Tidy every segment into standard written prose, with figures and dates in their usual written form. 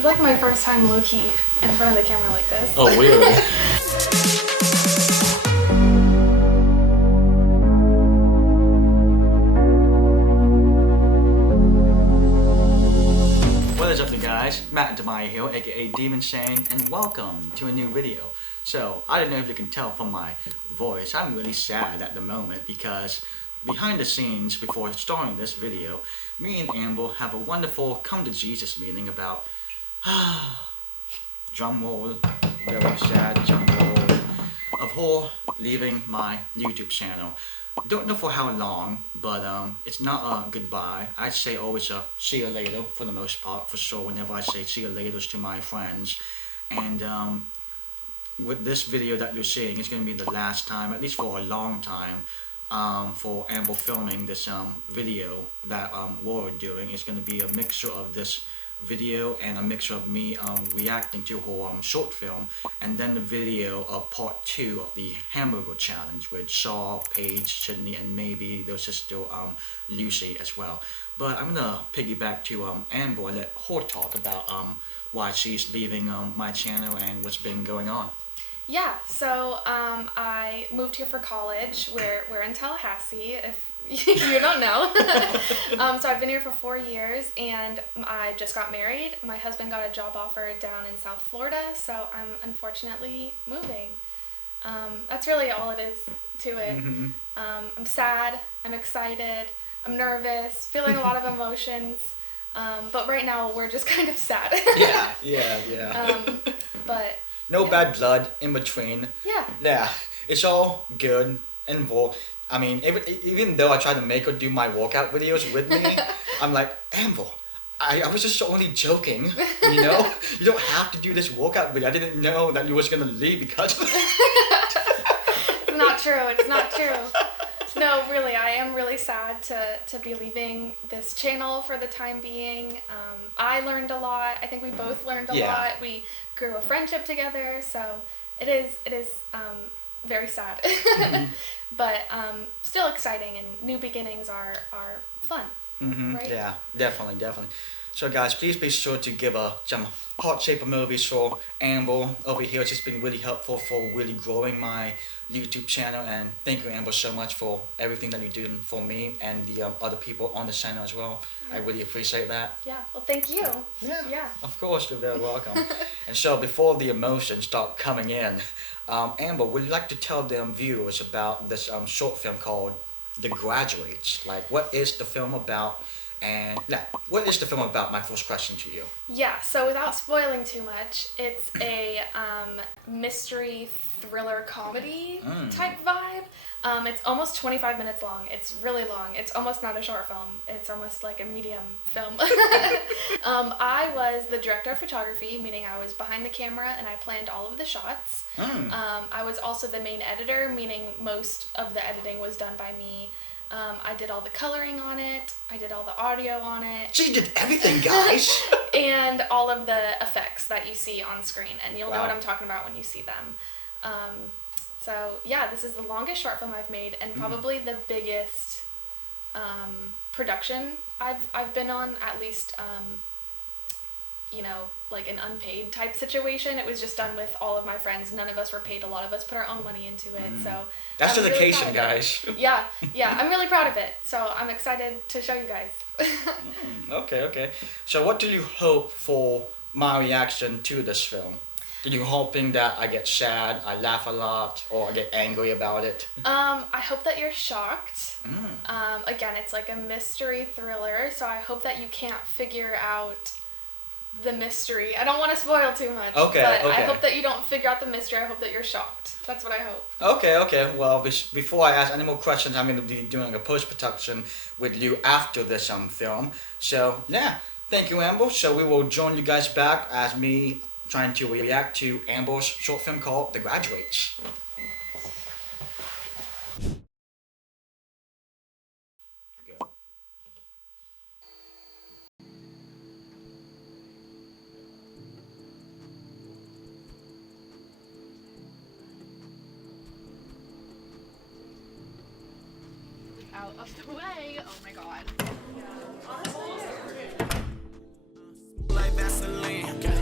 It's like my first time low-key in front of the camera like this. Oh, weird. What is up, you guys? Matt Demaya here, aka Demon Shane, and welcome to a new video. So, I don't know if you can tell from my voice, I'm really sad at the moment because behind the scenes, before starting this video, me and Amber have a wonderful come to Jesus meeting about drum roll, very sad drum roll, of her leaving my YouTube channel. Don't know for how long, but it's not a goodbye. I'd say always a see you later for the most part, for sure, whenever I say see you later to my friends. And with this video that you're seeing, it's going to be the last time, at least for a long time, for Amber filming this video that we're doing. It's going to be a mixture of this video and a mixture of me reacting to her short film, and then the video of part 2 of the hamburger challenge with Shaw, Paige, Sydney, and maybe their sister Lucy as well. But I'm gonna piggyback to Amber and let her talk about why she's leaving my channel and what's been going on. Yeah, so I moved here for college. We're in Tallahassee, if you don't know. So I've been here for 4 years, and I just got married. My husband got a job offer down in South Florida, so I'm unfortunately moving. That's really all it is to it. Mm-hmm. I'm sad, I'm excited, I'm nervous, feeling a lot of emotions, but right now we're just kind of sad. Yeah. But no yeah. bad blood in between. Yeah, it's all good and raw. I mean, even though I try to make her do my workout videos with me, I'm like, Amber, I was just only joking, you know? You don't have to do this workout video. I didn't know that you was going to leave because of it. It's not true. It's not true. No, really, I am really sad to be leaving this channel for the time being. I learned a lot. I think we both learned a lot. We grew a friendship together, so it is very sad. But still exciting, and new beginnings are fun. Mm-hmm. Right? Yeah, definitely. So guys, please be sure to give some heart-shaped emojis for Amber over here. It's just been really helpful for really growing my YouTube channel, and thank you, Amber, so much for everything that you're doing for me and the other people on the channel as well. I really appreciate that. Yeah, well, thank you. Yeah. Of course, you're very welcome. And so before the emotions start coming in, Amber, would you like to tell them viewers about this short film called The Graduates? Like, what is the film about? And what is the film about? My first question to you. Yeah, so without spoiling too much, it's a mystery thriller comedy type vibe. It's almost 25 minutes long. It's really long. It's almost not a short film. It's almost like a medium film. I was the director of photography, meaning I was behind the camera and I planned all of the shots. I was also the main editor, meaning most of the editing was done by me. I did all the coloring on it, I did all the audio on it. She did everything, guys! And all of the effects that you see on screen, and you'll know what I'm talking about when you see them. So yeah, this is the longest short film I've made, and probably the biggest production I've been on, at least you know, like an unpaid type situation. It was just done with all of my friends. None of us were paid. A lot of us put our own money into it. So that's I'm dedication, really guys. Yeah, I'm really proud of it. So I'm excited to show you guys. Okay. So what do you hope for my reaction to this film? Are you hoping that I get sad, I laugh a lot, or I get angry about it? I hope that you're shocked. Again, it's like a mystery thriller, so I hope that you can't figure out the mystery. I don't want to spoil too much. Okay. I hope that you don't figure out the mystery. I hope that you're shocked. That's what I hope. Okay. Well, before I ask any more questions, I'm going to be doing a post-production with you after this film. So, yeah. Thank you, Amber. So we will join you guys back as me trying to react to Amber's short film called The Graduates. Out of the way. Oh my god. Like Vaseline.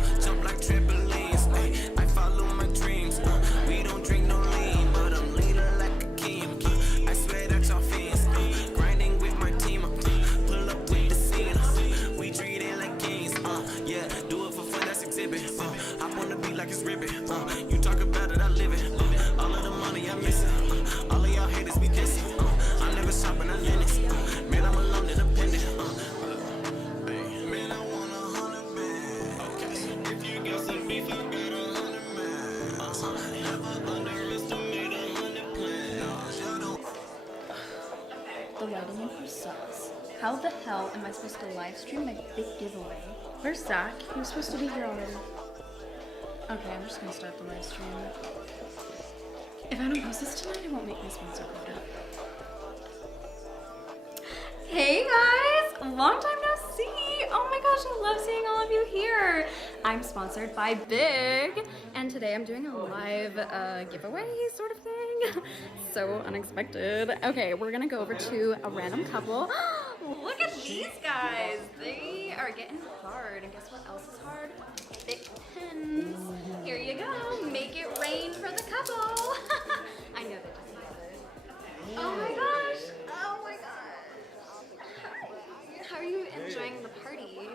The lighting in here sucks. How the hell am I supposed to live stream my big giveaway? Where's Zach? He was supposed to be here already. Okay, I'm just gonna start the live stream. If I don't post this tonight, I won't make my sponsor quota. Hey guys! Long time no see! Oh my gosh, I love seeing all of you here! I'm sponsored by Big, and today I'm doing a live giveaway sort of thing. So unexpected. Okay, we're gonna go over to a random couple. Look at these guys! They are getting hard, and guess what else is hard? Thick pens. Here you go. Make it rain for the couple. I know they just love it. Oh my gosh! Oh my gosh! Hi. How are you enjoying the party?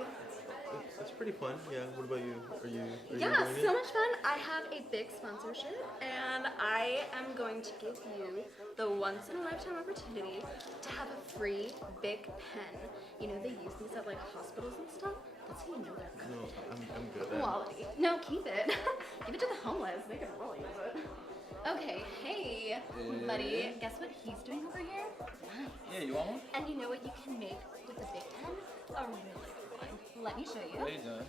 It's pretty fun. Yeah. What about you? Are you Yeah, enjoying so it? much fun. I have a big sponsorship, and I am going to give you the once in a lifetime opportunity to have a free big pen. You know, they use these at like hospitals and stuff. That's how you know they're good. No, I'm good at that. Quality. No, keep it. Give it to the homeless. They can really use it. Okay, hey, buddy. Guess what he's doing over here? Nice. Yeah, you want one? And you know what you can make with a big pen? A really good one. Let me show you. What are you doing?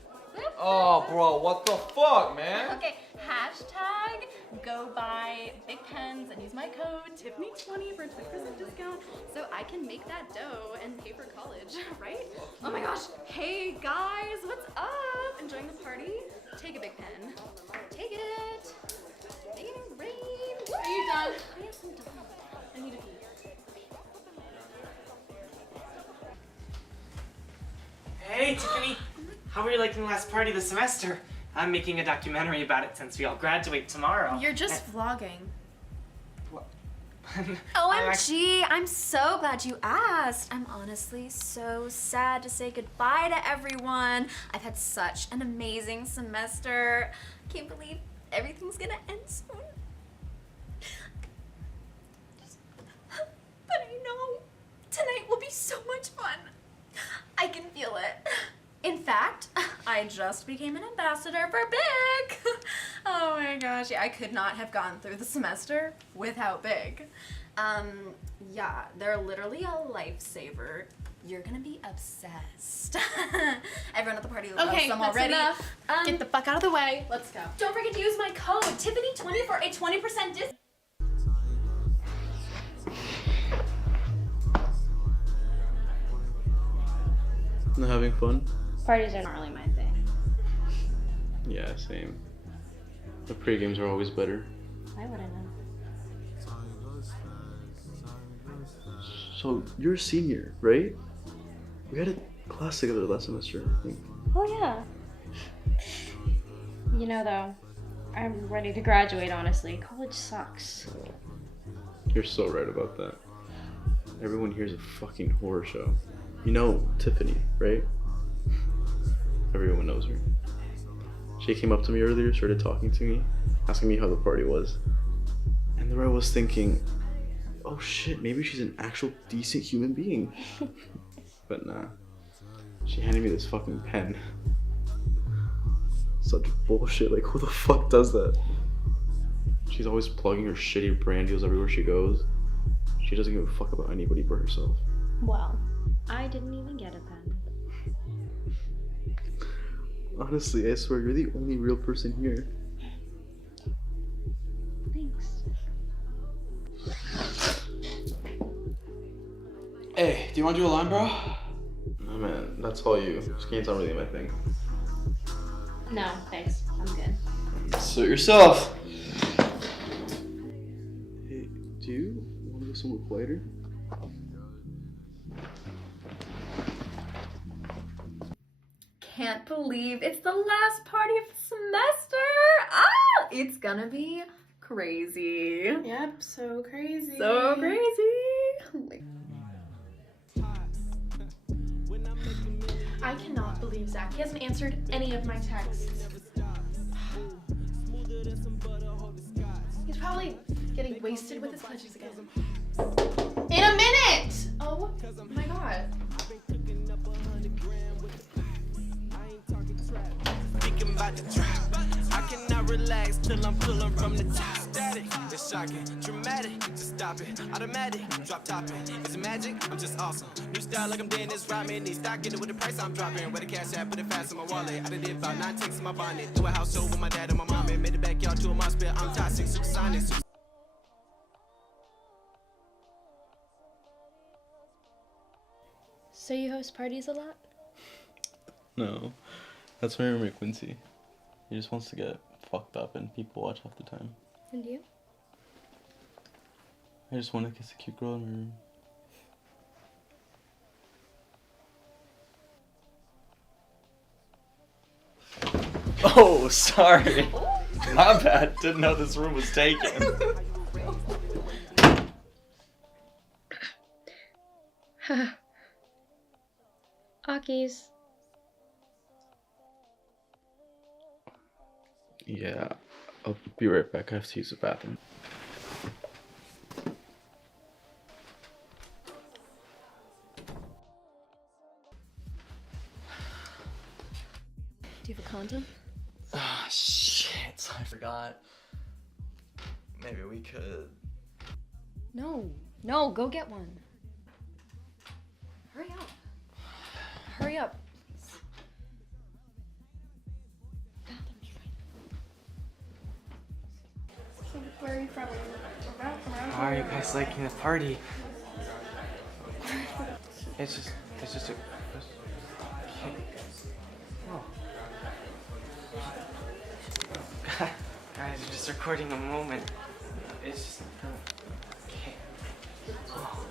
Oh, bro, what the fuck, man? Okay, hashtag go buy big pens and use my code Tiffany20 for a 20% discount so I can make that dough and pay for college, right? Oh my gosh. Hey guys, what's up? Enjoying the party? Take a big pen. Take it. Make it rain. Are you done? Yes, I'm done. I need a pee. Hey, Tiffany. How are you liking the last party of the semester? I'm making a documentary about it since we all graduate tomorrow. You're just vlogging. OMG, I'm so glad you asked. I'm honestly so sad to say goodbye to everyone. I've had such an amazing semester. Can't believe everything's gonna end soon. But I know tonight will be so much fun. I can feel it. In fact, I just became an ambassador for Big. Oh my gosh, yeah, I could not have gone through the semester without Big. Yeah, they're literally a lifesaver. You're gonna be obsessed. Everyone at the party loves Okay, them that's already. enough. Get the fuck out of the way. Let's go. Don't forget to use my code Tiffany20 for a 20% discount. Not having fun? Parties are not really my thing. Yeah, same. The pre-games are always better. I wouldn't know. So, you're a senior, right? We had a class together last semester, I think. Oh yeah. You know though, I'm ready to graduate honestly. College sucks. You're so right about that. Everyone here's a fucking horror show. You know Tiffany, right? Everyone knows her. She came up to me earlier, started talking to me, asking me how the party was. And there I was thinking, oh shit, maybe she's an actual decent human being. But nah. She handed me this fucking pen. Such bullshit, like who the fuck does that? She's always plugging her shitty brand deals everywhere she goes. She doesn't give a fuck about anybody but herself. Well, I didn't even get a pen. Honestly, I swear, you're the only real person here. Thanks. Hey, do you want to do a line, bro? Oh man, that's all you. Skiing's not really my thing. No, thanks. I'm good. Suit yourself. Hey, do you want to go somewhere quieter? Can't believe it's the last party of the semester. Ah, it's gonna be crazy. Yep, so crazy. So crazy. I cannot believe Zach. He hasn't answered any of my texts. He's probably getting wasted with his pledges again. In a minute! Oh my god. about to drop. I cannot relax till I'm pulling from the top. Static, it's shocking, dramatic, just stop it. Automatic, drop topping. Is it magic? I'm just awesome. New style like I'm Dennis Rodman. Need stock, get it with the price I'm dropping. Where the cash at, put it fast in my wallet. I done did about 9 takes in my bonnet. Do a house show with my dad and my mom. And made it backyard to a mosh pit. I'm toxic, supersonic. So you host parties a lot? No, that's my roommate Quincy. He just wants to get fucked up and people watch half the time. And you? I just want to kiss a cute girl in my room. Oh, sorry. My bad. Didn't know this room was taken. Akis. Yeah, I'll be right back. I have to use the bathroom. Do you have a condom? Ah, shit. I forgot. Maybe we could. No, go get one. Hurry up. Hurry up. Where are you from? How are you guys liking the party? It's just a... Oh. Guys, we're just recording a moment. It's just... Okay. Oh.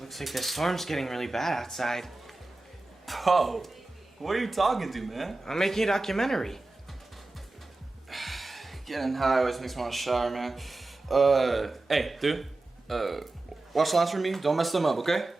Looks like the storm's getting really bad outside. Oh, what are you talking to, man? I'm making a documentary. Getting high always makes me want to shower, man. Hey, dude. Watch the lines for me. Don't mess them up, okay?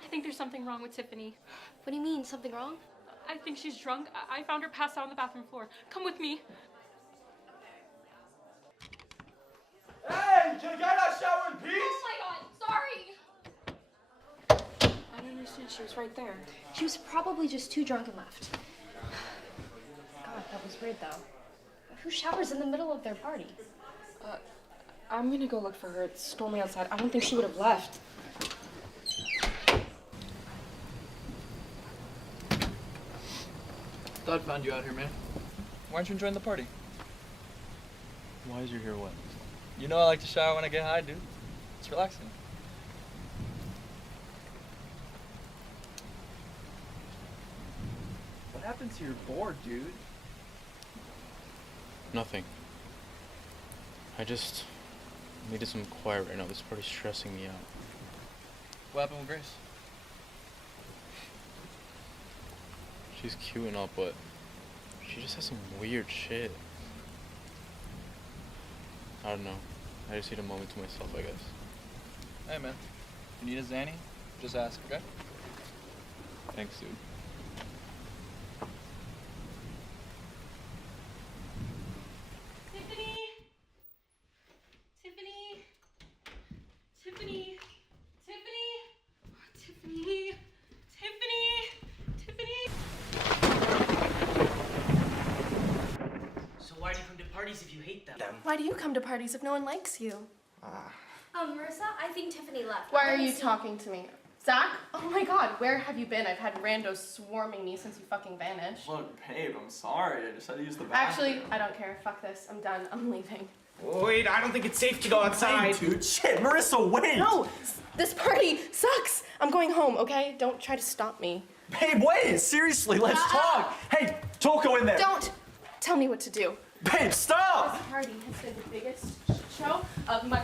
I think there's something wrong with Tiffany. What do you mean, something wrong? I think she's drunk. I found her passed out on the bathroom floor. Come with me. Hey, can a guy not shower in peace? Oh my god, sorry! I don't understand. She was right there. She was probably just too drunk and left. God, that was weird though. Who showers in the middle of their party? I'm gonna go look for her. It's stormy outside. I don't think she would have left. Thought I'd found you out here, man. Why aren't you enjoying the party? Why is your hair wet? You know I like to shower when I get high, dude. It's relaxing. What happened to your board, dude? Nothing. I just needed some quiet right now. This party's stressing me out. What happened with Grace? She's cute and all, but she just has some weird shit. I don't know. I just need a moment to myself, I guess. Hey, man. If you need a Zanny, just ask, okay? Thanks, dude. Tiffany! Tiffany! Tiffany! Tiffany! Tiffany! Tiffany! Tiffany! So why do you come to parties if you hate them? Why do you come to parties if no one likes you? Marissa, I think Tiffany left. Why are you talking to me? Zach? Oh my god, where have you been? I've had randos swarming me since you fucking vanished. Look, babe, I'm sorry. I just had to use the bathroom. Actually, I don't care. Fuck this. I'm done. I'm leaving. Wait, I don't think it's safe to go outside. Dude, shit, Marissa, wait! No! This party sucks! I'm going home, okay? Don't try to stop me. Babe, wait! Seriously, let's talk! Hey, don't go in there! Don't tell me what to do. Babe, stop! This party has been the biggest shit show of my...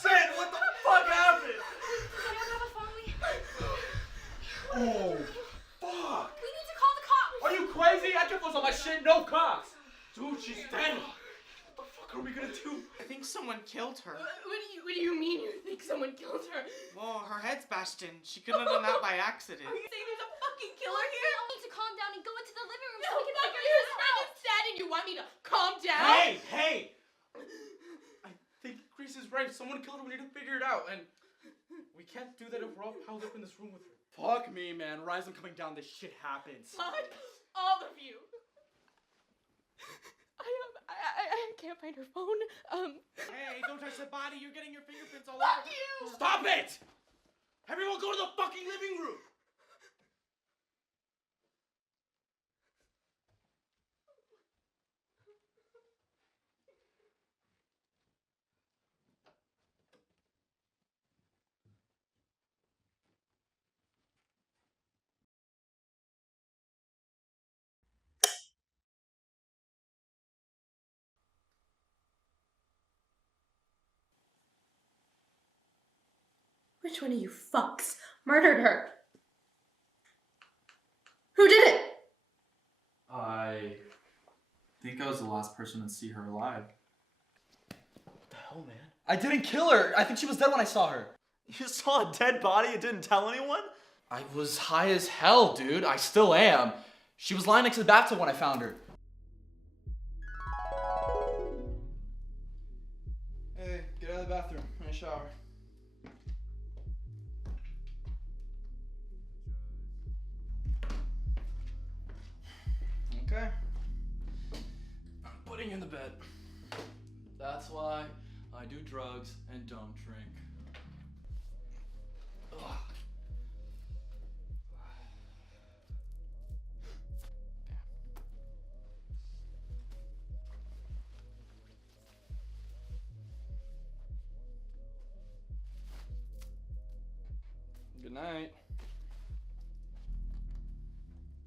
Shit, what the fuck happened? Oh, fuck! We need to call the cops! Are you crazy? I just was on my shit, no cops! Dude, she's dead! What the fuck are gonna do? I think someone killed her. What do you mean you think someone killed her? Well, her head's bashed in. She couldn't have done that by accident. Are you saying there's a fucking killer here? I need to calm down and go into the living room No, so we can fuck, figure you're this out. sad and you want me to calm down? Hey! I think Grace is right. Someone killed her. We need to figure it out. And we can't do that if we're all piled up in this room with her. Fuck me, man. Rising coming down. This shit happens. Fuck all of you. I can't find her phone. Hey, don't touch the body. You're getting your fingerprints all Fuck over. you! Stop it! Everyone go to the fucking living room! Which one of you fucks murdered her? Who did it? I think I was the last person to see her alive. What the hell, man? I didn't kill her! I think she was dead when I saw her. You saw a dead body and didn't tell anyone? I was high as hell, dude. I still am. She was lying next to the bathtub when I found her. Hey, get out of the bathroom. I'm in a shower. Okay. I'm putting you in the bed. That's why I do drugs and don't drink. Ugh. Good night.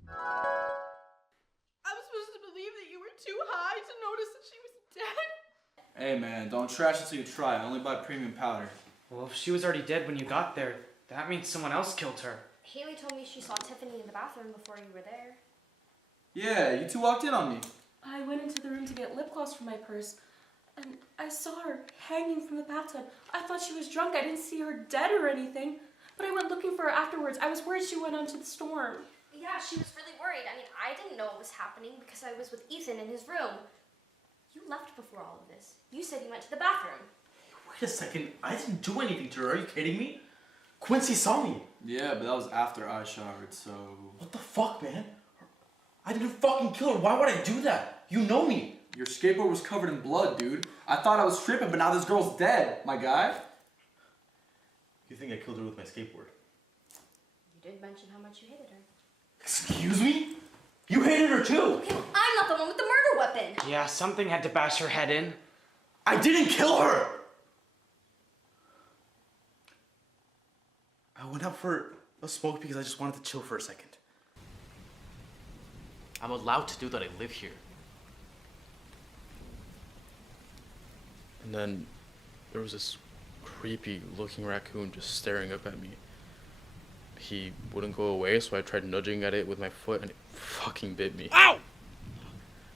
I was supposed to believe that you were too high to notice that she was dead. Hey man, don't trash it till you try. I only buy premium powder. Well, if she was already dead when you got there, that means someone else killed her. Haley told me she saw Tiffany in the bathroom before you were there. Yeah, you two walked in on me. I went into the room to get lip gloss from my purse, and I saw her hanging from the bathtub. I thought she was drunk. I didn't see her dead or anything, but I went looking for her afterwards. I was worried she went onto the storm. Yeah, she was really worried. I mean, I didn't know what was happening because I was with Ethan in his room. You left before all of this. You said you went to the bathroom. Wait a second. I didn't do anything to her. Are you kidding me? Quincy saw me. Yeah, but that was after I showered, so... What the fuck, man? I didn't fucking kill her. Why would I do that? You know me. Your skateboard was covered in blood, dude. I thought I was tripping, but now this girl's dead, my guy. You think I killed her with my skateboard? You did mention how much you hated her. Excuse me? You hated her too! Okay, well, I'm not the one with the murder weapon. Yeah, something had to bash her head in. I didn't kill her! I went out for a smoke because I just wanted to chill for a second. I'm allowed to do that. I live here. And then there was this creepy looking raccoon just staring up at me. He wouldn't go away, so I tried nudging at it with my foot and it fucking bit me. Ow!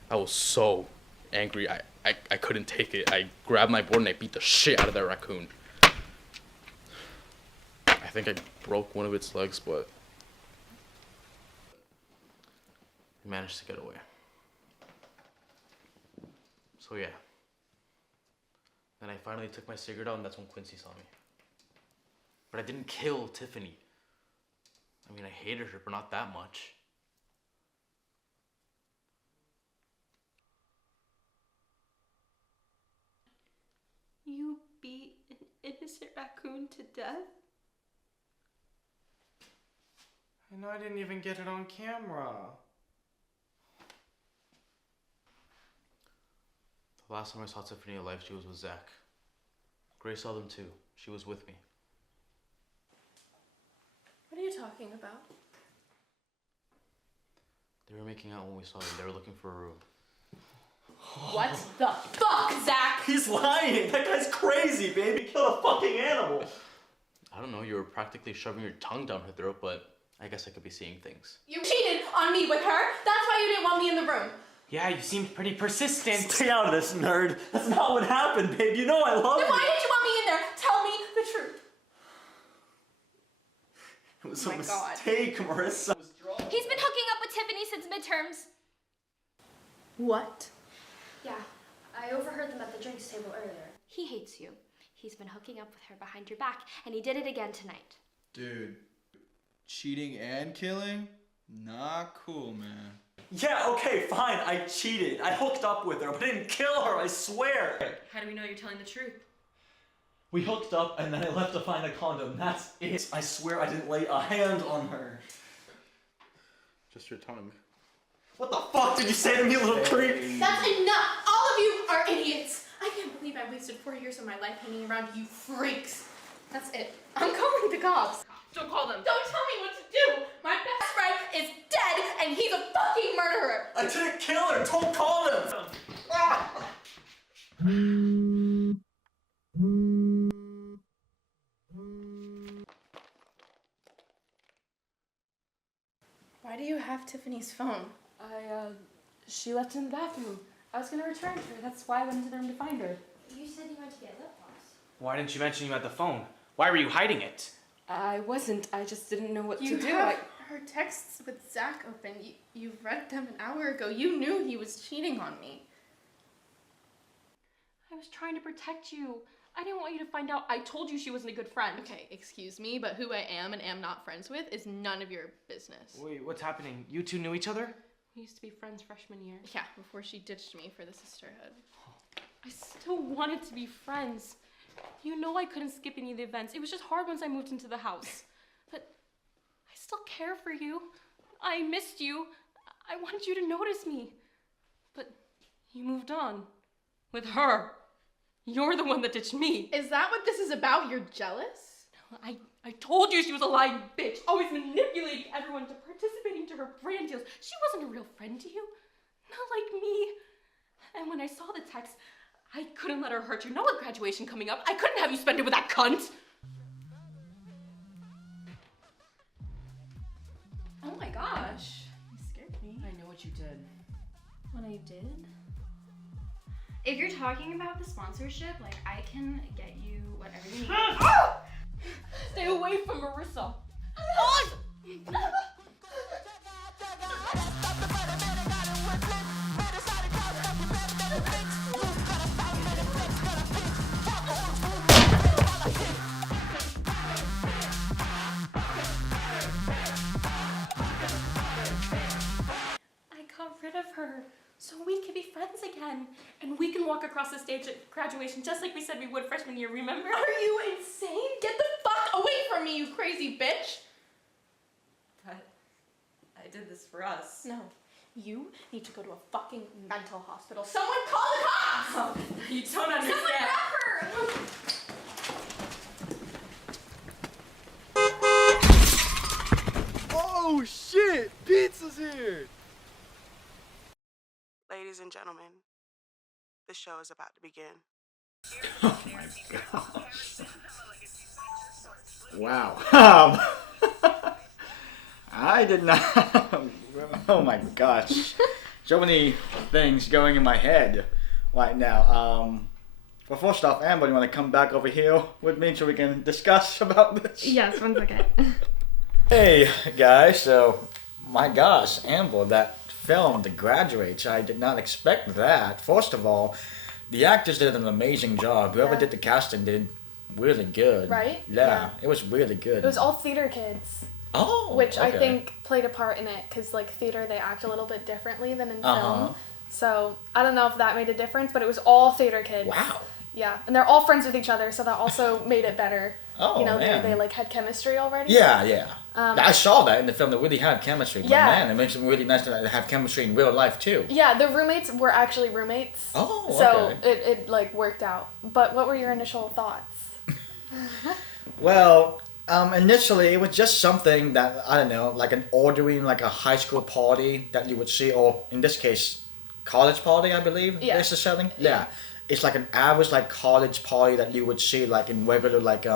I was so angry. I couldn't take it. I grabbed my board and I beat the shit out of that raccoon. I think I broke one of its legs, but I managed to get away. So yeah. Then I finally took my cigarette out and that's when Quincy saw me. But I didn't kill Tiffany. I mean, I hated her, but not that much. You beat an innocent raccoon to death? I know I didn't even get it on camera. The last time I saw Tiffany alive, she was with Zach. Grace saw them too. She was with me. What are you talking about? They were making out when we saw them. They were looking for a room. What the fuck, Zach? He's lying! That guy's crazy, baby! He killed a fucking animal! I don't know, you were practically shoving your tongue down her throat, but I guess I could be seeing things. You cheated on me with her? That's why you didn't want me in the room. Yeah, you seemed pretty persistent. Stay out of this, nerd. That's not what happened, babe. You know I love Then you. why did you want me in there? Tell me the truth. It was Oh a my God. mistake, Marissa. He's been hooking up with Tiffany since midterms. What? Yeah, I overheard them at the drinks table earlier. He hates you. He's been hooking up with her behind your back, and he did it again tonight. Dude, cheating and killing? Not cool, man. Yeah, okay, fine. I cheated. I hooked up with her, but I didn't kill her, I swear. How do we know you're telling the truth? We hooked up and then I left to find a condom. That's it. I swear I didn't lay a hand on her. Just your tongue. What the fuck did you say to me, little creep? That's enough! All of you are idiots! I can't believe I wasted 4 years of my life hanging around you freaks. That's it. I'm calling the cops. Don't call them. Don't tell me what to do! My best friend is dead and he's a fucking murderer! I didn't kill her. Don't call them. Ah! Why do you have Tiffany's phone? She left it in the bathroom. I was gonna return to her. That's why I went into the room to find her. You said you went to get lip gloss. Why didn't you mention you had the phone? Why were you hiding it? I wasn't. I just didn't know what to do. Her texts with Zach open. You read them an hour ago. You knew he was cheating on me. I was trying to protect you. I didn't want you to find out. I told you she wasn't a good friend. Okay, excuse me, but who I am and am not friends with is none of your business. Wait, what's happening? You two knew each other? We used to be friends freshman year. Yeah, before she ditched me for the Sisterhood. I still wanted to be friends. You know I couldn't skip any of the events. It was just hard once I moved into the house. But I still care for you. I missed you. I wanted you to notice me. But you moved on. With her. You're the one that ditched me. Is that what this is about? You're jealous? I told you she was a lying bitch. Always manipulating everyone to participating to her brand deals. She wasn't a real friend to you. Not like me. And when I saw the text, I couldn't let her hurt you. Not with graduation coming up. I couldn't have you spend it with that cunt. Oh my gosh. You scared me. I know what you did. What I did? If you're talking about the sponsorship, like, I can get you whatever you need. Stay away from Marissa. I got rid of her so we could be friends again. And we can walk across the stage at graduation just like we said we would freshman year, remember? Are you insane? Get the fuck away from me, you crazy bitch! But I did this for us. No. You need to go to a fucking mental hospital. Someone call the cops! Oh, you don't understand. Someone grab her! Oh shit! Pizza's here! Ladies and gentlemen, the show is about to begin. Oh my gosh. Wow. I did not. Oh my gosh. So many things going in my head right now. But first off, Amber, you want to come back over here with me so we can discuss about this? Yes, 1 second. Hey guys, so my gosh, Amber, that film, The Graduates, I did not expect that. First of all, the actors did an amazing job. Whoever did the casting did really good. Right? Yeah, it was really good. It was all theater kids. Oh, which I okay. think played a part in it because like theater they act a little bit differently than in Uh-huh. film. So I don't know if that made a difference, but it was all theater kids. Wow. Yeah, and they're all friends with each other, so that also made it better. Oh, you know, man. they like had chemistry already. Yeah, yeah. Um, I saw that in the film. They really had chemistry. But Yeah. man, it makes it really nice to have chemistry in real life too. Yeah, the roommates were actually roommates. Oh, so okay. it like worked out. But what were your initial thoughts? Well, initially it was just something that, I don't know, like an ordering, like a high school party that you would see, or in this case, college party, I believe. Yeah. Is the setting. Yeah. It's like an average like college party that you would see like in regular like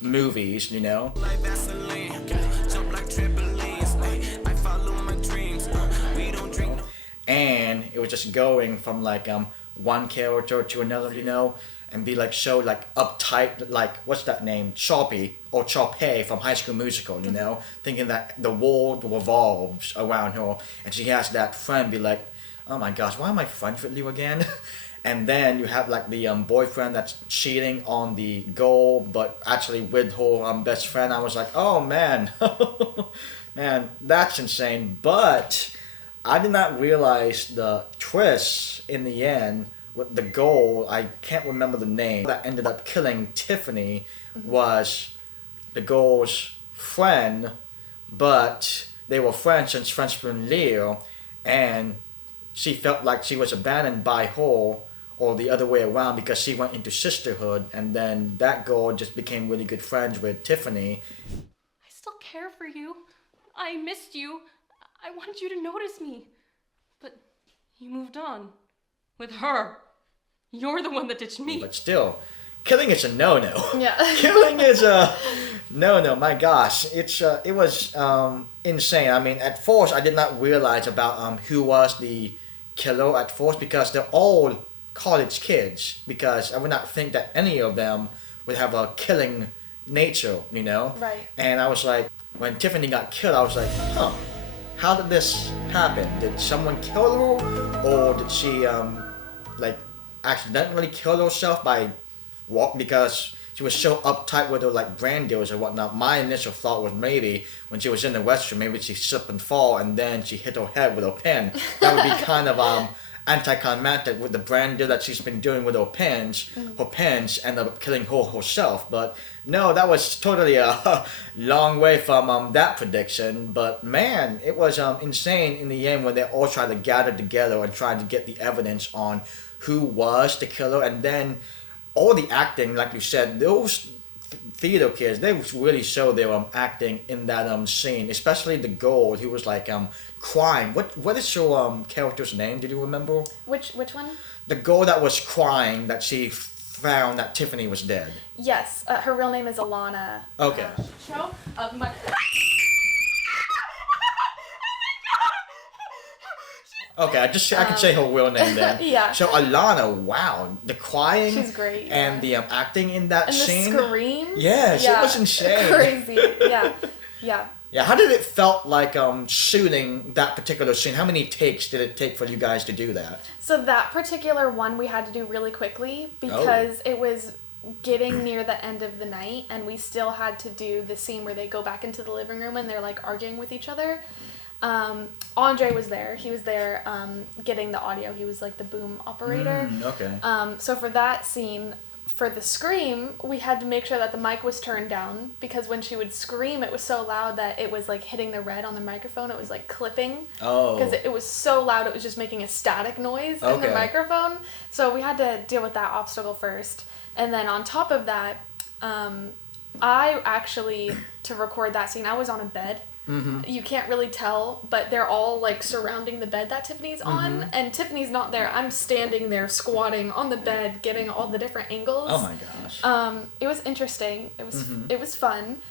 movies, you know. Like Vaseline, jump like trampolines. I follow my dreams. We don't drink. And it was just going from like one character to another, you know, and be like so like uptight, like what's that name, Choppy or Choppy from High School Musical, you know, thinking that the world revolves around her, and she has that friend be like, oh my gosh, why am I friends with you again? And then you have like the boyfriend that's cheating on the girl, but actually with her best friend. I was like, oh man, man, that's insane. But I did not realize the twist in the end with the girl, I can't remember the name, that ended up killing Tiffany was the girl's friend, but they were friends since freshman year, and she felt like she was abandoned by her, or the other way around, because she went into Sisterhood, and then that girl just became really good friends with Tiffany. I still care for you. I missed you. I wanted you to notice me. But you moved on. With her. You're the one that ditched me. But still, killing is a no-no. Yeah. Killing is a no-no. My gosh, it was insane. I mean, at first I did not realize about who was the killer at first, because they're all college kids. Because I would not think that any of them would have a killing nature, you know. Right. And I was like, when Tiffany got killed, I was like, huh, how did this happen? Did someone kill her, or did she like accidentally kill herself by because she was so uptight with her like brand deals or whatnot? My initial thought was maybe when she was in the restroom, maybe she slipped and fall and then she hit her head with her pen. That would be kind of anticlimactic with the brand deal that she's been doing with her pens. Her pens end up killing her herself. But no, that was totally a long way from that prediction. But man, it was insane in the end when they all tried to gather together and try to get the evidence on who was the killer. And then all the acting, like you said, those theater kids, they really showed their acting in that scene, especially the girl who was like crying. What is your character's name? Did you remember? Which one? The girl that was crying that she found that Tiffany was dead. Yes, her real name is Alana. Okay. Show of my... Okay, I can say her real name then. Yeah. So Alana, wow, the crying. She's great. And the acting in that and scene. And the scream. Yes, yeah. It was insane. Crazy. Yeah. Yeah. Yeah, how did it felt like shooting that particular scene? How many takes did it take for you guys to do that? So that particular one we had to do really quickly because it was getting near the end of the night, and we still had to do the scene where they go back into the living room and they're like arguing with each other. Andre was there. He was there getting the audio. He was like the boom operator. Okay. So for that scene, for the scream, we had to make sure that the mic was turned down, because when she would scream, it was so loud that it was like hitting the red on the microphone. It was like clipping. Oh. Because it was so loud, it was just making a static noise in the microphone. So we had to deal with that obstacle first. And then on top of that, I actually, to record that scene, I was on a bed. Mm-hmm. You can't really tell, but they're all like surrounding the bed that Tiffany's on, and Tiffany's not there. I'm standing there squatting on the bed, getting all the different angles. Oh my gosh. It was interesting. It was fun.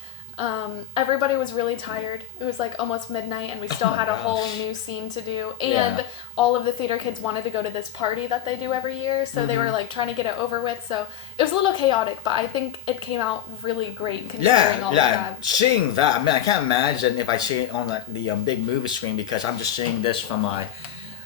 Everybody was really tired. It was like almost midnight, and we still had a whole new scene to do. And all of the theater kids wanted to go to this party that they do every year, so they were like trying to get it over with. So it was a little chaotic, but I think it came out really great considering all of that. Seeing that, I mean, I can't imagine if I see it on like the big movie screen, because I'm just seeing this from my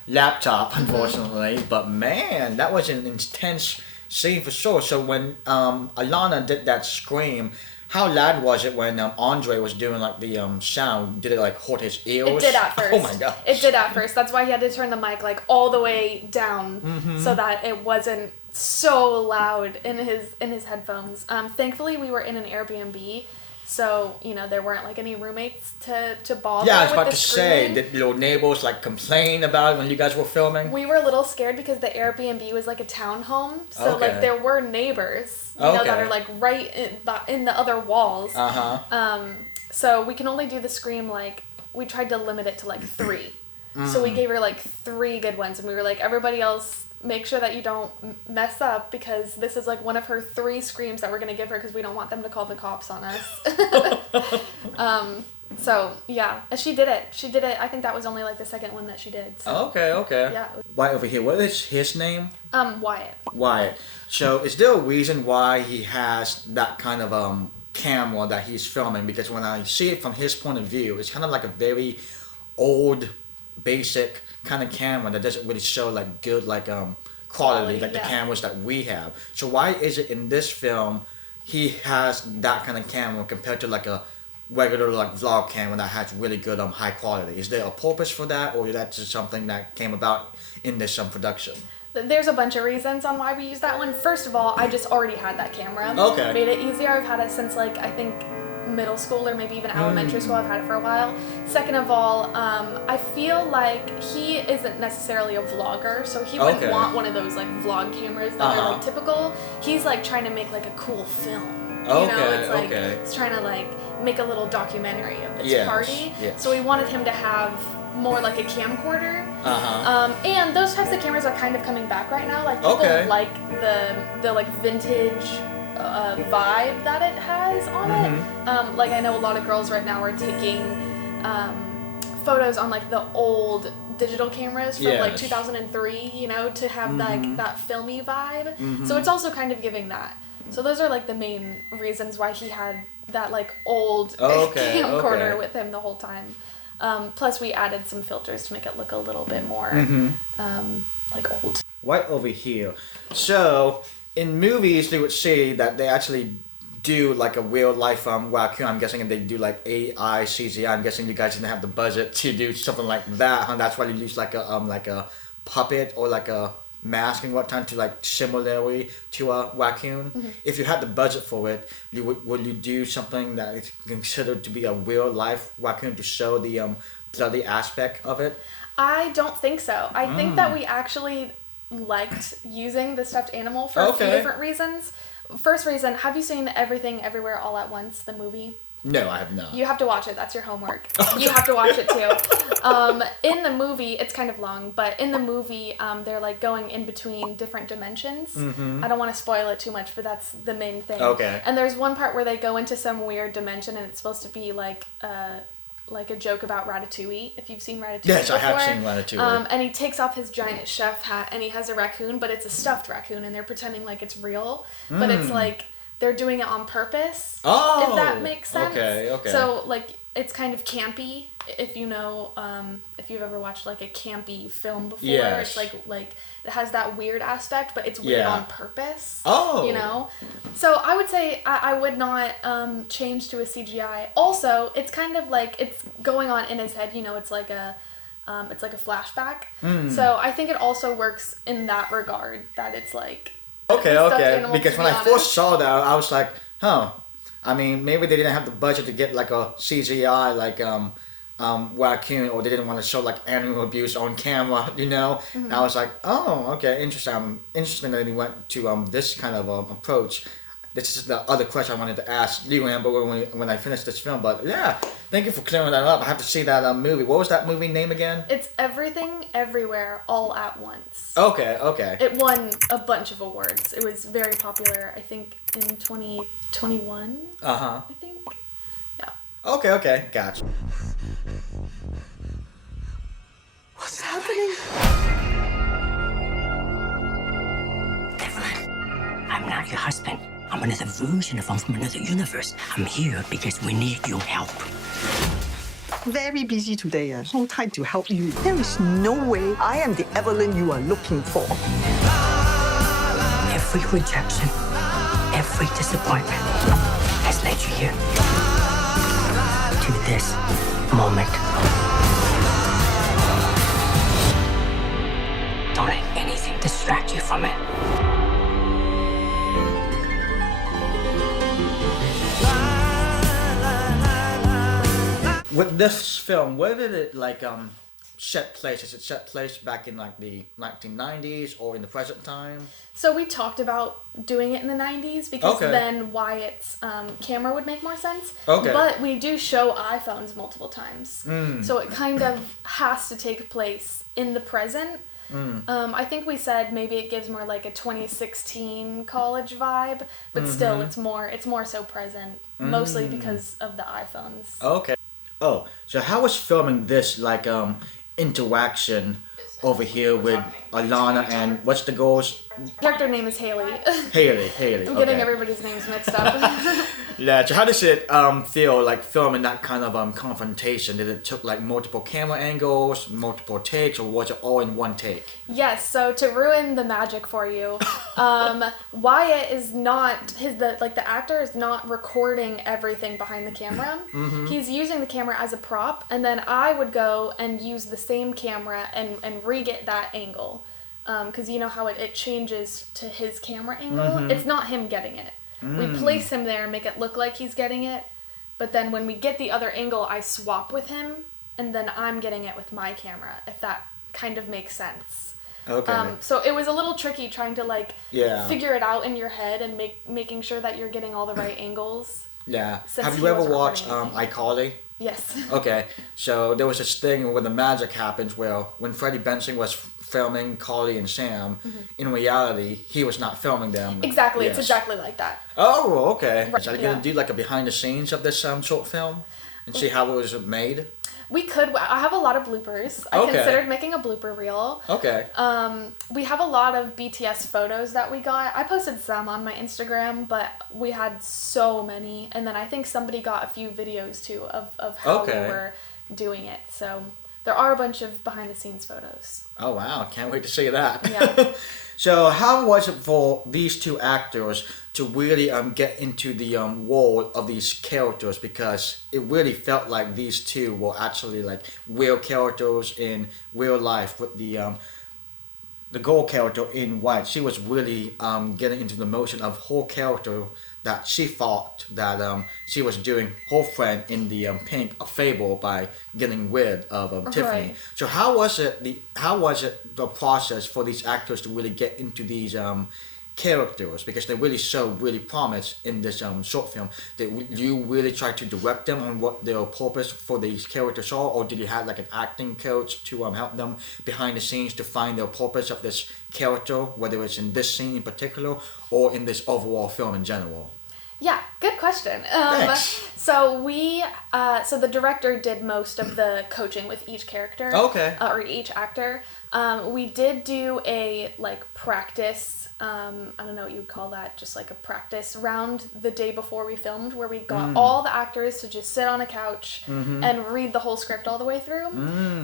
laptop, unfortunately. But man, that was an intense scene for sure. So when Alana did that scream, how loud was it when Andre was doing like the sound? Did it like hurt his ears? It did at first. Oh my gosh. It did at first. That's why he had to turn the mic like all the way down so that it wasn't so loud in his headphones. Thankfully, we were in an Airbnb, so you know there weren't like any roommates to bother. Yeah, I was with about the to screaming. say, did your neighbors like complain about it when you guys were filming? We were a little scared because the Airbnb was like a townhome, so like there were neighbors, you know, that are like right in the other walls. So we can only do the scream like we tried to limit it to like 3. So we gave her like 3 good ones, and we were like, everybody else, make sure that you don't mess up, because this is like one of her 3 screams that we're gonna give her, because we don't want them to call the cops on us. So yeah, she did it. She did it. I think that was only like the second one that she did. So, Okay. Yeah. Right over here. What is his name? Wyatt. Wyatt. So is there a reason why he has that kind of camera that he's filming? Because when I see it from his point of view, it's kind of like a very old, basic kind of camera that doesn't really show like good quality like the cameras that we have. So why is it in this film he has that kind of camera compared to like a regular like vlog camera that has really good high quality? Is there a purpose for that, or is that just something that came about in this production? There's a bunch of reasons on why we use that one. First of all, I just already had that camera. Okay. Made it easier. I've had it since like I think middle school or maybe even elementary school. I've had it for a while. Second of all, I feel like he isn't necessarily a vlogger, so he wouldn't want one of those like vlog cameras that are like typical. He's like trying to make like a cool film. You know, it's like he's trying to like make a little documentary of this party. Yes. So we wanted him to have more like a camcorder. And those types of cameras are kind of coming back right now. Like people like the like vintage vibe that it has on it. Like I know a lot of girls right now are taking photos on like the old digital cameras from like 2003, you know, to have like that filmy vibe. So it's also kind of giving that. So those are like the main reasons why he had that like old camcorder with him the whole time. Plus we added some filters to make it look a little bit more like old. Right over here. So in movies they would say that they actually do like a real life raccoon. I'm guessing they do like AI CGI. I'm guessing you guys didn't have the budget to do something like that, huh? That's why you use like a puppet or like a mask and whatnot to like similarly to a raccoon. If you had the budget for it, would you do something that is considered to be a real life raccoon to show the bloody aspect of it? I don't think so. I think that we actually liked using the stuffed animal for a few different reasons. First reason, have you seen Everything Everywhere All at Once, the movie? No, I have not. You have to watch it. That's your homework. You have to watch it too. In the movie, it's kind of long, but in the movie, they're like going in between different dimensions. I don't want to spoil it too much, but that's the main thing. Okay. And there's one part where they go into some weird dimension, and it's supposed to be like a joke about Ratatouille, if you've seen Ratatouille Yes, before. I have seen Ratatouille. And he takes off his giant chef hat, and he has a raccoon, but it's a stuffed raccoon, and they're pretending like it's real. But it's like they're doing it on purpose, if that makes sense. Okay. So, like, it's kind of campy, if you know, if you've ever watched, like, a campy film before. Yes. It's, like, it has that weird aspect, but it's weird on purpose. You know? So, I would say I would not change to a CGI. Also, it's kind of like, it's going on in his head, you know, it's like a flashback. So, I think it also works in that regard, that it's, like... Okay. Because when I first saw that, I was like, I mean, maybe they didn't have the budget to get like a CGI like raccoon, or they didn't want to show like animal abuse on camera, you know. And I was like, interesting. Interesting that they went to this kind of approach. This is the other question I wanted to ask you, Amber, when I finished this film. But yeah, thank you for clearing that up. I have to see that movie. What was that movie name again? It's Everything Everywhere All at Once. Okay. It won a bunch of awards. It was very popular, I think, in 2021. I think. Yeah. Okay. Gotcha. What's happening? Evelyn, I'm not your husband. I'm another version of him from another universe. I'm here because we need your help. Very busy today. No time to help you. There is no way I am the Evelyn you are looking for. Every rejection, every disappointment has led you here. To this moment. Don't let anything distract you from it. With this film, where did it like set place? Is it set place back in like the 1990s or in the present time? So we talked about doing it in the 90s because then Wyatt's camera would make more sense. But we do show iPhones multiple times. So it kind of has to take place in the present. I think we said maybe it gives more like a 2016 college vibe, but still it's more so present, mostly because of the iPhones. Oh, so how was filming this like interaction over here with Alana and what's the girl's Character name is Haley. Haley. I'm getting everybody's names mixed up. Yeah, so how does it feel like filming that kind of confrontation? Did it took like multiple camera angles, multiple takes, or was it all in one take? Yes, so to ruin the magic for you, Wyatt is not the actor is not recording everything behind the camera. Mm-hmm. He's using the camera as a prop, and then I would go and use the same camera and re-get that angle. Because you know how it changes to his camera angle? Mm-hmm. It's not him getting it. We place him there and make it look like he's getting it, but then when we get the other angle, I swap with him, and then I'm getting it with my camera, if that kind of makes sense. Okay. So it was a little tricky trying to Yeah. figure it out in your head and making sure that you're getting all the right angles. Yeah. Since Have he you ever wasn't watched recording iCarly? Yes. Okay, so there was this thing where the magic happens where when Freddie Benson was filming Carly and Sam, in reality, he was not filming them. Exactly, Yes. it's exactly like that. Oh, okay. Right, So are you yeah. going to do like a behind the scenes of this short film and see how it was made? We could. I have a lot of bloopers. I Okay. considered making a blooper reel. Okay. We have a lot of BTS photos that we got. I posted some on my Instagram, but we had so many. And then I think somebody got a few videos too of how we Okay. were doing it. So there are a bunch of behind the scenes photos. Oh, wow. Can't wait to see that. Yeah. So how was it for these two actors to really get into the role of these characters, because it really felt like these two were actually like real characters in real life with the girl character in white. She was really getting into the motion of her character that she thought that she was doing her friend in the pink a favor by getting rid of Tiffany. Right. So how was it the process for these actors to really get into these characters, because they really show really promise in this short film? Did you really try to direct them on what their purpose for these characters are, or did you have like an acting coach to help them behind the scenes to find their purpose of this character, whether it's in this scene in particular or in this overall film in general? Yeah, good question. Thanks. So so the director did most of the coaching with each character. Okay. Or each actor. We did do a practice. I don't know what you would call that. Just like a practice round the day before we filmed, where we got all the actors to just sit on a couch and read the whole script all the way through.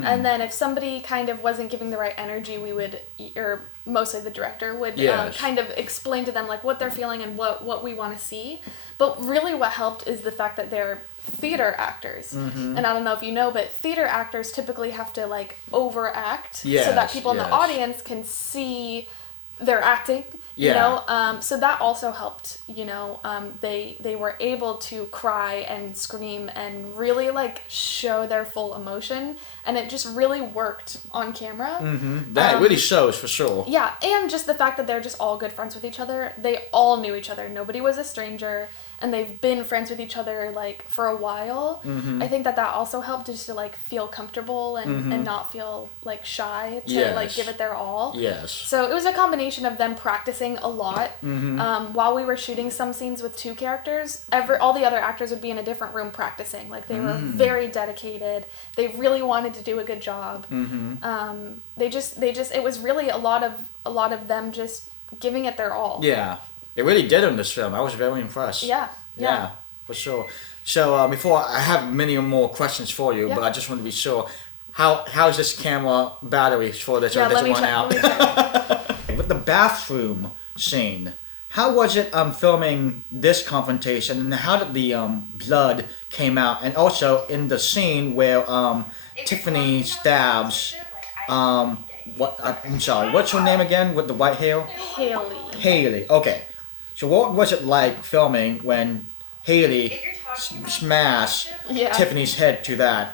And then if somebody kind of wasn't giving the right energy, we would, or mostly the director would kind of explain to them like what they're feeling and what we want to see. But really what helped is the fact that they're theater actors. And I don't know if you know, but theater actors typically have to overact so that people in the audience can see their acting, you know? So that also helped, you know? They were able to cry and scream and really show their full emotion, and it just really worked on camera. That really shows for sure. Yeah, and just the fact that they're just all good friends with each other. They all knew each other. Nobody was a stranger, and they've been friends with each other for a while. I think that also helped just to feel comfortable and not feel shy to give it their all. Yes. So it was a combination of them practicing a lot. While we were shooting some scenes with two characters, all the other actors would be in a different room practicing. They were very dedicated. They really wanted to do a good job. It was really a lot of them just giving it their all. Yeah. They really did in this film. I was very impressed. Yeah. For sure. So before, I have many more questions for you, but I just want to be sure. How's this camera battery for this? Yeah, Or does it run let out? me check. With the bathroom scene, how was it filming this confrontation, and how did the blood came out? And also in the scene where Tiffany stabs I'm sorry, what's her name again with the white hair? Haley. Okay. So what was it like filming when Haley smashed Tiffany's head to that?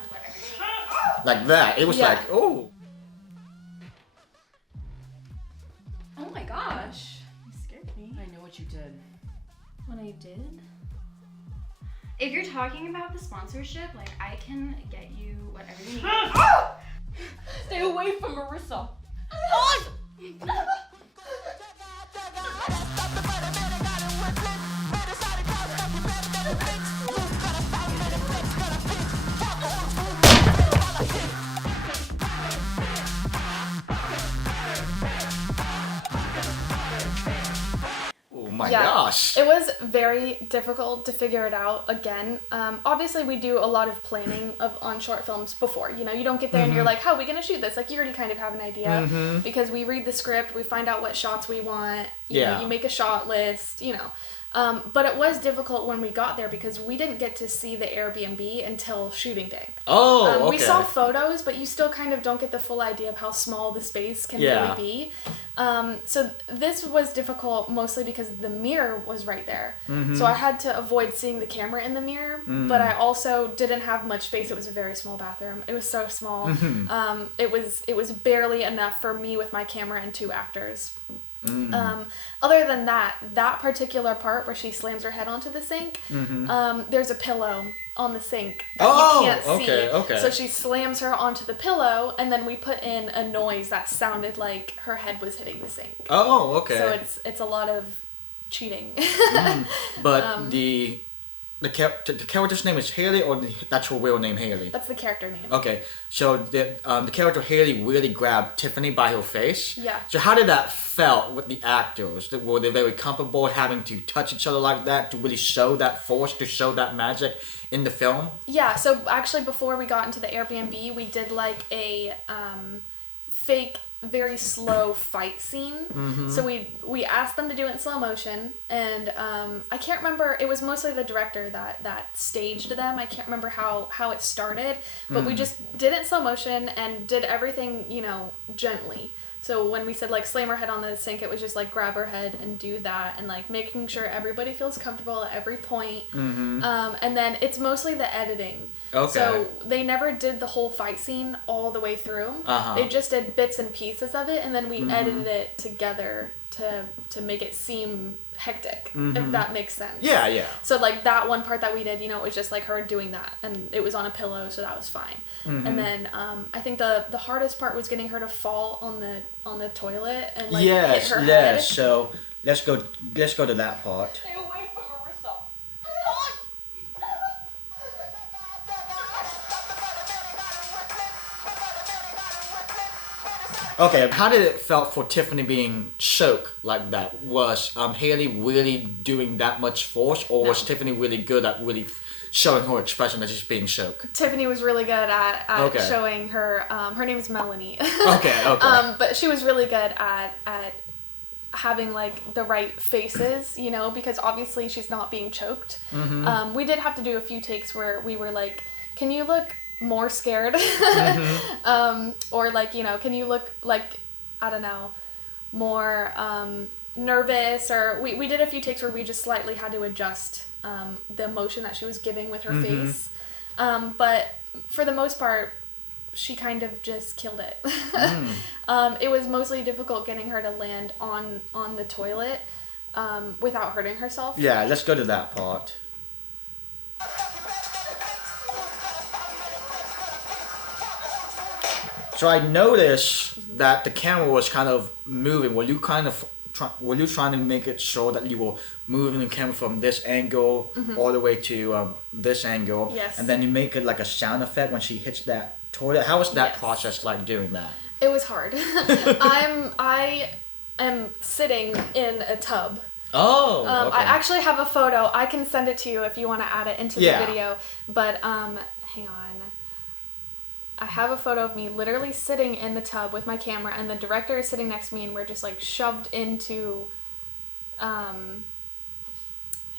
Like that. It was oh. Oh my gosh. You scared me. I know what you did. What I did? If you're talking about the sponsorship, I can get you whatever you need. Stay away from Marissa. my Yeah, gosh. it was very difficult to figure it out again. Obviously, we do a lot of planning on short films before. You know, you don't get there and you're like, how are we going to shoot this? Like, you already kind of have an idea because we read the script, we find out what shots we want, you know, you make a shot list, you know. But it was difficult when we got there because we didn't get to see the Airbnb until shooting day. Oh, okay. We saw photos, but you still kind of don't get the full idea of how small the space can really be. So this was difficult mostly because the mirror was right there. So I had to avoid seeing the camera in the mirror, but I also didn't have much space. It was a very small bathroom. It was so small. It was barely enough for me with my camera and 2 actors. Other than that particular part where she slams her head onto the sink, there's a pillow on the sink that you can't see. Okay. So she slams her onto the pillow, and then we put in a noise that sounded like her head was hitting the sink. Oh, okay. So it's a lot of cheating. But the character's name is Haley, or that's her real name, Haley? That's the character name. Okay, so the character Haley really grabbed Tiffany by her face. Yeah. So how did that felt with the actors? Were they very comfortable having to touch each other like that to really show that force, to show that magic in the film? Yeah, so actually before we got into the Airbnb, we did like a fake, very slow fight scene. So we asked them to do it in slow motion, and I can't remember, it was mostly the director that staged them. I can't remember how it started, but we just did it in slow motion and did everything, you know, gently. So when we said like slam her head on the sink, it was just like grab her head and do that, and like making sure everybody feels comfortable at every point. And then it's mostly the editing. Okay. So they never did the whole fight scene all the way through. They just did bits and pieces of it, and then we edited it together to make it seem hectic, if that makes sense. Yeah. So like that one part that we did, you know, it was just like her doing that, and it was on a pillow, so that was fine. And then I think the hardest part was getting her to fall on the toilet and like hit her head. So let's go to that part. Stay away from Marissa. Okay, how did it felt for Tiffany being choked like that? Was Haley really doing that much force, or was Tiffany really good at really showing her expression that she's being choked? Tiffany was really good at showing her. Her name is Melanie. Okay. But she was really good at having like the right faces, you know, because obviously she's not being choked. We did have to do a few takes where we were like, "Can you look more scared?" Or like, you know, can you look like, I don't know, more nervous? Or we did a few takes where we just slightly had to adjust the emotion that she was giving with her face. But for the most part, she kind of just killed it. It was mostly difficult getting her to land on the toilet without hurting herself. Yeah, let's go to that part. So I noticed that the camera was kind of moving. Were you trying to make it show that you were moving the camera from this angle all the way to this angle? Yes. And then you make it like a sound effect when she hits that toilet. How was that process like doing that? It was hard. I am sitting in a tub. Oh, okay. I actually have a photo. I can send it to you if you want to add it into the video. But hang on. I have a photo of me literally sitting in the tub with my camera, and the director is sitting next to me, and we're just like shoved into. Hang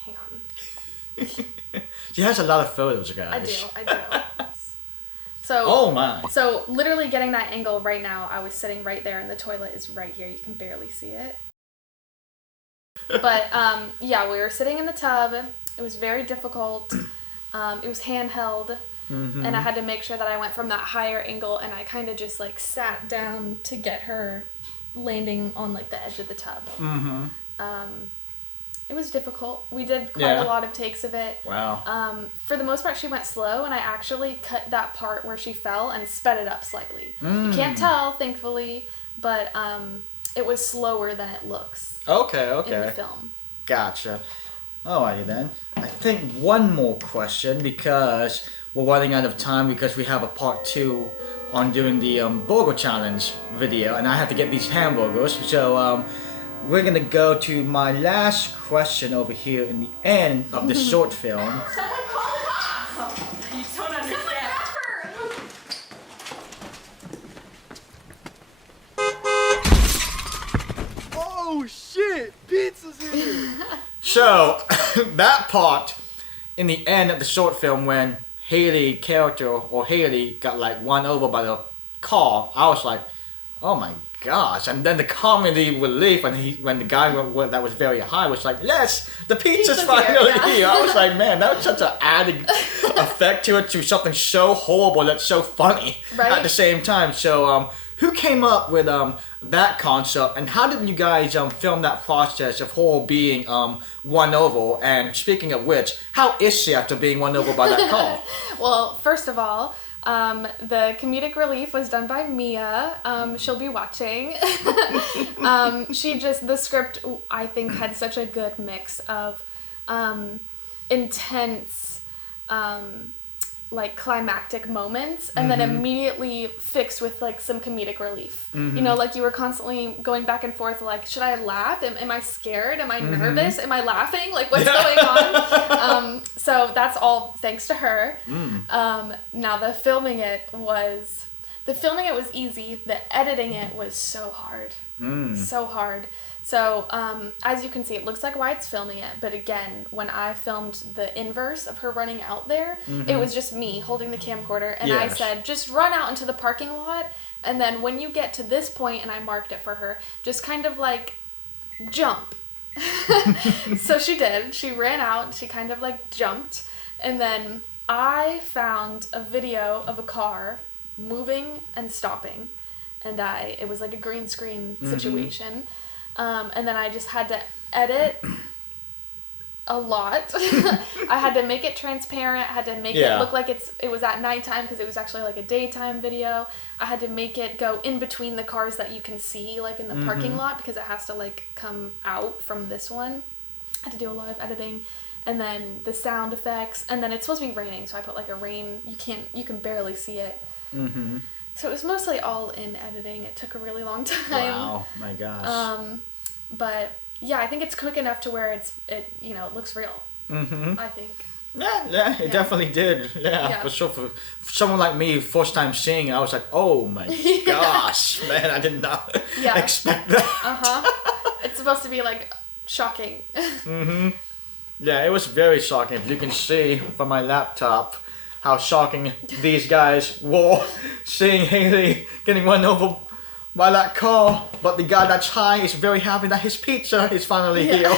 on. She has a lot of photos, guys. I do. So. Oh my. So literally getting that angle right now, I was sitting right there, and the toilet is right here. You can barely see it. But yeah, we were sitting in the tub. It was very difficult. It was handheld. And I had to make sure that I went from that higher angle, and I kind of just like sat down to get her landing on like the edge of the tub. It was difficult. We did quite a lot of takes of it. Wow. For the most part, she went slow, and I actually cut that part where she fell and sped it up slightly. You can't tell, thankfully, but it was slower than it looks. Okay. In the film. Gotcha. Alrighty then. I think one more question, because we're running out of time, because we have a part 2 on doing the burger challenge video, and I have to get these hamburgers. So we're gonna go to my last question over here in the end of the short film. Someone call the cops! You don't understand. Oh shit! Pizza's here! So, that part in the end of the short film when Haley character or Haley got like run over by the car, I was like, oh my gosh. And then the comedy relief when the guy that was very high was like, yes, the pizza's finally here. I was like, man, that was such an added effect to it, to something so horrible that's so funny at the same time. So who came up with that concept, and how did you guys film that process of Hall being won over? And speaking of which, how is she after being won over by that car? Well, first of all, the comedic relief was done by Mia. She'll be watching. The script, I think, had such a good mix of intense, like climactic moments, and then immediately fixed with like some comedic relief. You know, like you were constantly going back and forth, like, should I laugh? Am I scared? Am I nervous? Am I laughing? Like, what's going on? So that's all thanks to her. Now the filming it was easy. The editing it was so hard. So hard. So, as you can see, it looks like Wyatt's filming it, but again, when I filmed the inverse of her running out there, it was just me holding the camcorder, and I said, just run out into the parking lot, and then when you get to this point, and I marked it for her, just kind of like, jump. So she did. She ran out, she kind of like jumped, and then I found a video of a car moving and stopping, and it was like a green screen situation. And then I just had to edit a lot. I had to make it transparent. I had to make it look like it was at nighttime because it was actually like a daytime video. I had to make it go in between the cars that you can see like in the parking lot because it has to like come out from this one. I had to do a lot of editing. And then the sound effects. And then it's supposed to be raining, so I put like a rain. You can barely see it. So it was mostly all in editing. It took a really long time. Wow, my gosh. But yeah, I think it's quick enough to where it looks real. I think. Yeah, it definitely did. Yeah, for sure. For someone like me, first time seeing it, I was like, oh my gosh, man, I did not expect that. It's supposed to be like shocking. Yeah, it was very shocking. If you can see from my laptop how shocking these guys were seeing Haley getting run over by that car, but the guy that's high is very happy that his pizza is finally here.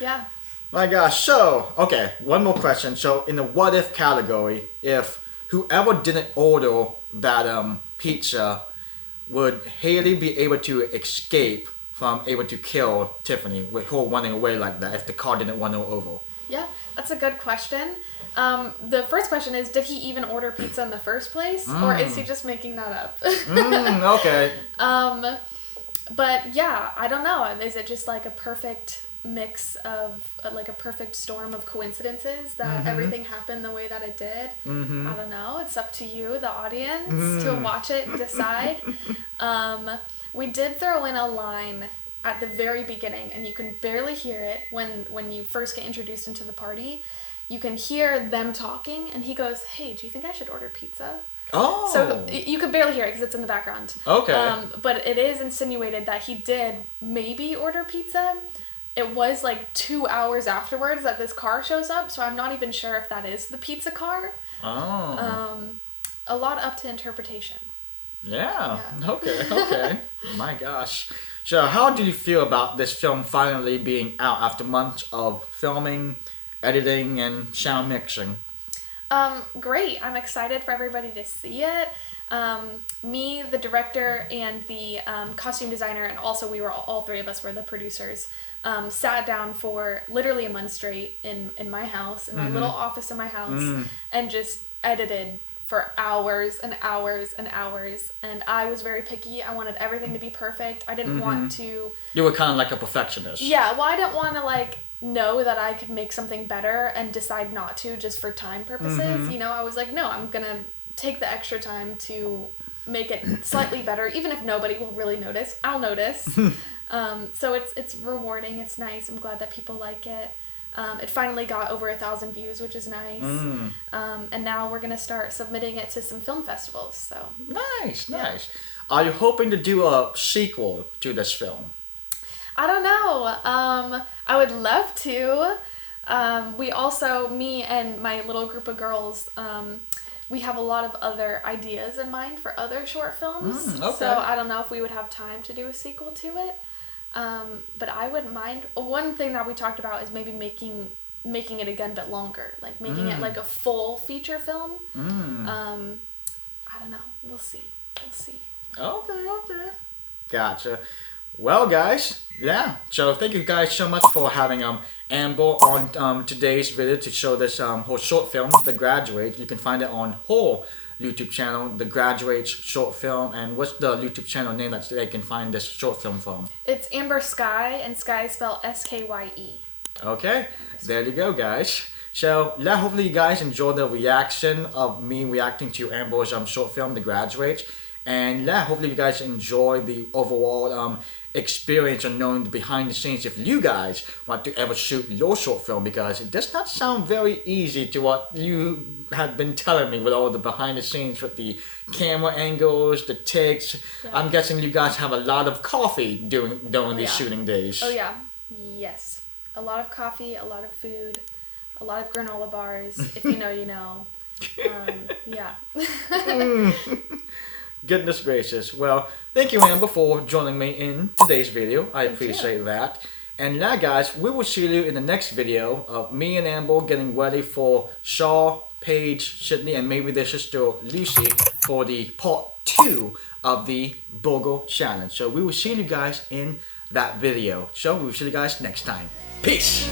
Yeah. My gosh. So, okay, one more question. So, in the what if category, if whoever didn't order that pizza, would Haley be able to escape from able to kill Tiffany with her running away like that if the car didn't run her over? Yeah, that's a good question. The first question is, did he even order pizza in the first place? Or is he just making that up? Okay. But yeah, I don't know. Is it just like a perfect mix of, like a perfect storm of coincidences that everything happened the way that it did? I don't know. It's up to you, the audience, to watch it and decide. We did throw in a line at the very beginning, and you can barely hear it when you first get introduced into the party. You can hear them talking, and he goes, hey, do you think I should order pizza? Oh. So you can barely hear it because it's in the background. Okay. But it is insinuated that he did maybe order pizza. It was like 2 hours afterwards that this car shows up, so I'm not even sure if that is the pizza car. Oh. A lot up to interpretation. Yeah. Okay. My gosh. So how do you feel about this film finally being out after months of filming, editing, and sound mixing? Great. I'm excited for everybody to see it. Me, the director, and the costume designer, and also all three of us were the producers, sat down for literally a month straight in my house, in my little office in my house, and just edited for hours and hours and hours. And I was very picky. I wanted everything to be perfect. I didn't want to... You were kind of like a perfectionist. Yeah, well, I didn't want to like know that I could make something better and decide not to just for time purposes. You know, I was like, no, I'm gonna take the extra time to make it slightly better, even if nobody will really notice. I'll notice. So it's rewarding. It's nice. I'm glad that people like it. It finally got over 1,000 views, which is nice. And now we're gonna start submitting it to some film festivals. So nice. Are you hoping to do a sequel to this film? I don't know. I would love to. We also, me and my little group of girls, we have a lot of other ideas in mind for other short films. Okay. So I don't know if we would have time to do a sequel to it. But I wouldn't mind. One thing that we talked about is maybe making it again a bit longer, like making it like a full feature film. I don't know. We'll see. Okay. Gotcha. Well, guys, yeah. So thank you guys so much for having Amber on today's video to show this whole short film, The Graduate. You can find it on whole YouTube channel, The Graduate's short film. And what's the YouTube channel name that they can find this short film from? It's Amber Skye, and Skye is spelled Skye. Okay, there you go, guys. So yeah, hopefully you guys enjoy the reaction of me reacting to Amber's short film, The Graduate. And yeah, hopefully you guys enjoy the overall experience of knowing the behind the scenes if you guys want to ever shoot your short film, because it does not sound very easy to what you have been telling me with all the behind the scenes with the camera angles, the takes. Yeah. I'm guessing you guys have a lot of coffee during these shooting days. Oh yeah, yes. A lot of coffee, a lot of food, a lot of granola bars. If you know, you know. Yeah. Goodness gracious. Well, thank you, Amber, for joining me in today's video. I appreciate that. And now, guys, we will see you in the next video of me and Amber getting ready for Shaw, Paige, Sydney, and maybe their sister Lucy for the part 2 of the Burger Challenge. So we will see you guys in that video. So we will see you guys next time. Peace!